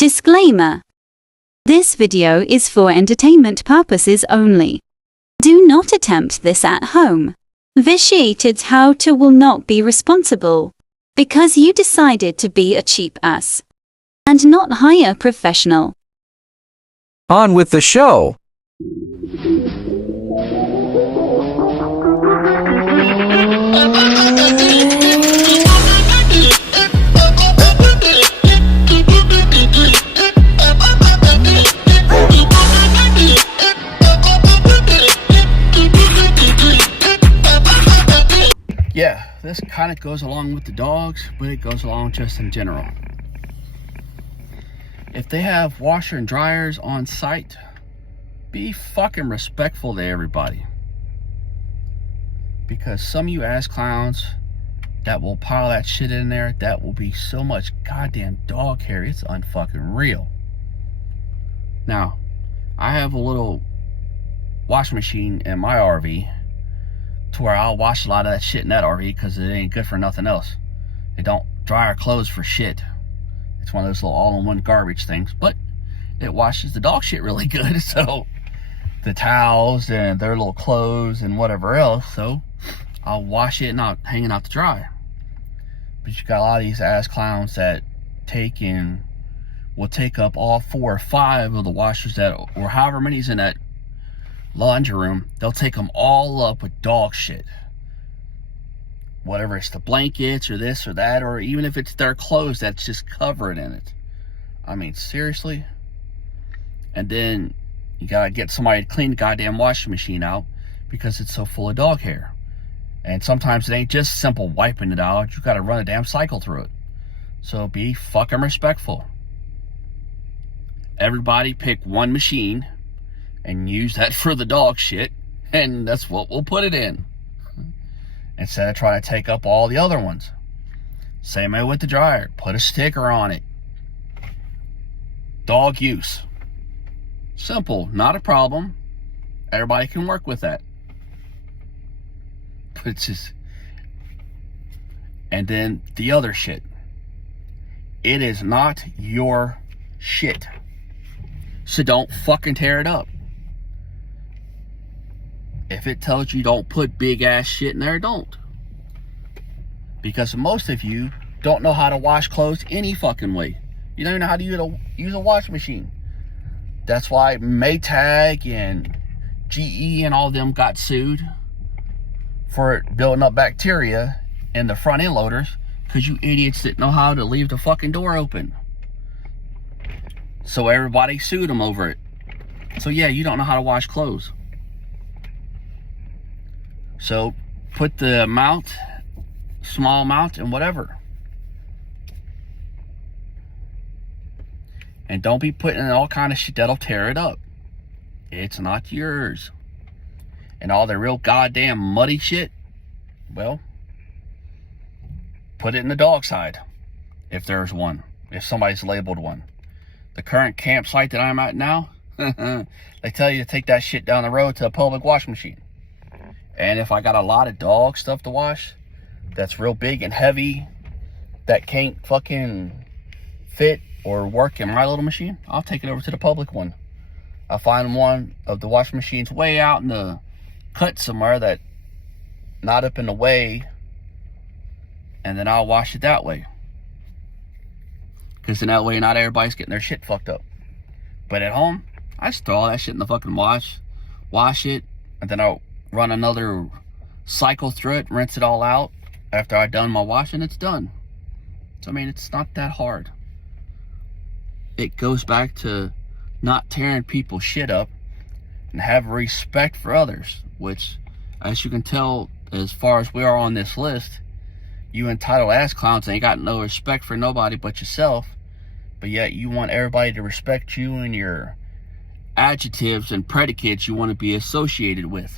Disclaimer. This video is for entertainment purposes only. Do not attempt this at home. Vitiated how-to will not be responsible because you decided to be a cheap ass and not hire a professional. On with the show. Yeah, this kind of goes along with the dogs, but it goes along just in general. If they have washer and dryers on site, be fucking respectful to everybody. Because some of you ass clowns that will pile that shit in there, that will be so much goddamn dog hair, it's unfucking real. Now, I have a little washing machine in my RV to where I'll wash a lot of that shit in that RV because it ain't good for nothing else. It don't dry our clothes for shit. It's one of those little all-in-one garbage things, but it washes the dog shit really good. So the towels and their little clothes and whatever else, so I'll wash it and I'll hang it out to dry. But you got a lot of these ass clowns that will take up all 4 or 5 of the washers that, or however many's in that laundry room. They'll take them all up with dog shit. Whatever, it's the blankets or this or that, or even if it's their clothes that's just covered in it. I mean, seriously? And then you gotta get somebody to clean the goddamn washing machine out because it's so full of dog hair. And sometimes it ain't just simple wiping it out. You gotta run a damn cycle through it. So be fucking respectful. Everybody pick one machine and use that for the dog shit, and that's what we'll put it in, instead of trying to take up all the other ones. Same way with the dryer. Put a sticker on it. Dog use. Simple, not a problem. Everybody can work with that. But it's just, and then the other shit. It is not your shit, so don't fucking tear it up. If it tells you don't put big ass shit in there, don't. Because most of you don't know how to wash clothes any fucking way. You don't even know how to use a washing machine. That's why Maytag and GE and all of them got sued for building up bacteria in the front end loaders, because you idiots didn't know how to leave the fucking door open. So everybody sued them over it. So yeah, you don't know how to wash clothes. So put the amount, small amount, and whatever. And don't be putting in all kind of shit that'll tear it up. It's not yours. And all the real goddamn muddy shit, well, put it in the dog side, if there's one, if somebody's labeled one. The current campsite that I'm at now, they tell you to take that shit down the road to a public washing machine. And if I got a lot of dog stuff to wash that's real big and heavy that can't fucking fit or work in my little machine, I'll take it over to the public one. I'll find one of the washing machines way out in the cut somewhere that not up in the way, and then I'll wash it that way. Because in that way, not everybody's getting their shit fucked up. But at home, I just throw all that shit in the fucking wash it, and then I'll run another cycle through it, rinse it all out. After I've done my washing, it's done. So I mean, it's not that hard. It goes back to not tearing people's shit up and have respect for others, which, as you can tell, as far as we are on this list, you entitled ass clowns ain't got no respect for nobody but yourself, but yet you want everybody to respect you and your adjectives and predicates you want to be associated with.